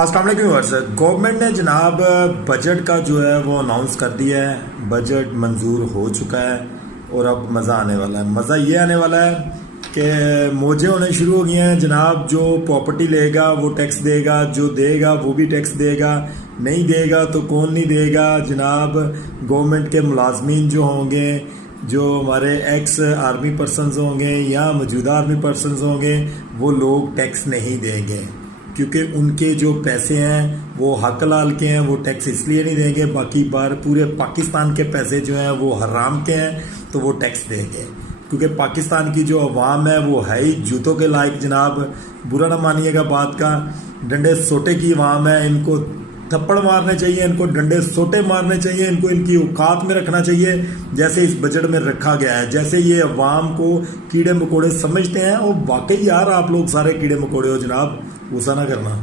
अस्सलाम वालेकुम viewers. Government ने जनाब बजट का जो है वो अनाउंस कर दिया है। बजट मंजूर हो चुका है और अब मज़ा आने वाला है। मज़ा ये आने वाला है कि मौजें होने शुरू हो गई हैं जनाब। जो प्रॉपर्टी लेगा वो टैक्स देगा, जो देगा वो भी टैक्स देगा, नहीं देगा तो कौन नहीं देगा जनाब। गवर्नमेंट के मुलाजमीन जो होंगे, जो हमारे एक्स आर्मी पर्सनस होंगे या मौजूदा आर्मी पर्सनस होंगे, वो लोग टैक्स नहीं देंगे क्योंकि उनके जो पैसे हैं वो हक लाल के हैं। वो टैक्स इसलिए नहीं देंगे, बाकी बार पूरे पाकिस्तान के पैसे जो हैं वो हराम के हैं तो वो टैक्स देंगे। क्योंकि पाकिस्तान की जो अवाम है वो है ही जूतों के लायक जनाब। बुरा ना मानिएगा बात का, डंडे सोटे की अवाम है। इनको थप्पड़ मारने चाहिए, इनको डंडे सोटे मारने चाहिए, इनको इनकी औकात में रखना चाहिए जैसे इस बजट में रखा गया है। जैसे ये अवाम को कीड़े मकोड़े समझते हैं और वाकई यार आप लोग सारे कीड़े मकोड़े हो जनाब, गुस्सा ना करना।